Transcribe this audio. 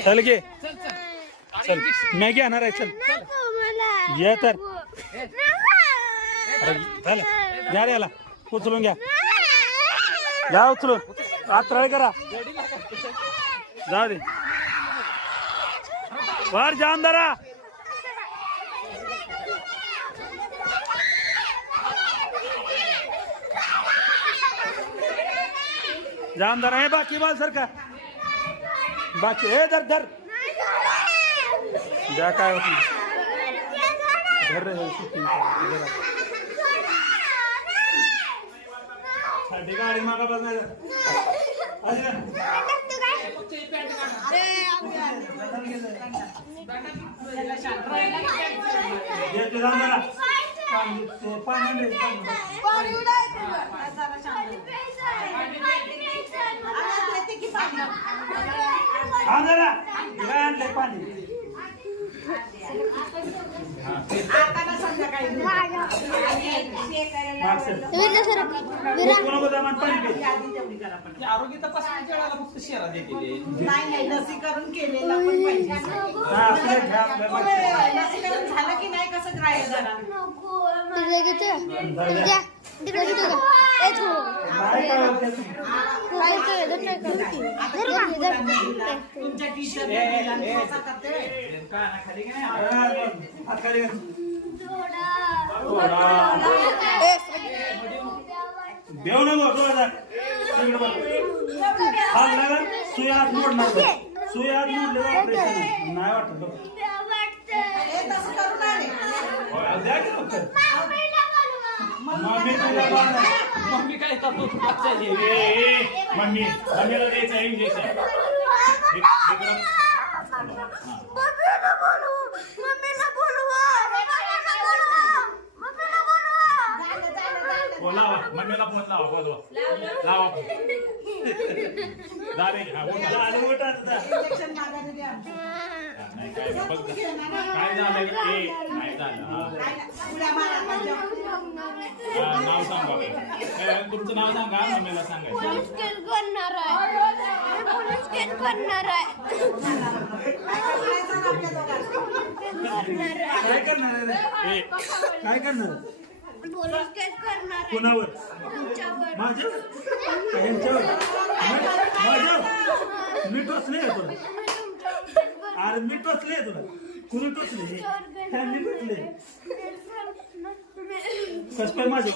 चल घे चल मॅगी आणणार आहे चल ये तर झालं घ्या रे याला उचलून घ्या घ्या उचलून आत्रळ करा जाऊ दे वर जाम धरा जाम धरा हे बाकी बाल सर का बाकी हे धर धर द्या काय होती धर रे गाडी मागा बघणार आरोग्य तपासणीच्या वेळेला फक्त शहरात देते नाही लसीकरण केलेलं पण पाहिजे लसीकरण झालं की नाही कसं ग्राह्य जरा तुमच्या टीचर देव नको सुयात मोडणार सुयात मोडले नाही वाटत मम्मी काय करतो मम्मी मम्मीला द्यायचं इंजेक्शन लावा मम्मीला फोन लावा बोलवा लावा काय झालं नाही झालं नाव सांगा तुमचं नाव सांगा मम्मीला सांगायचं काय करणार काय करणार कोणावर माझ्या यांच्यावर माझ्या मी टोचले तुला अरे मी टोचले तुला कुणी टोचले त्यांनी टोचले कस काय माझे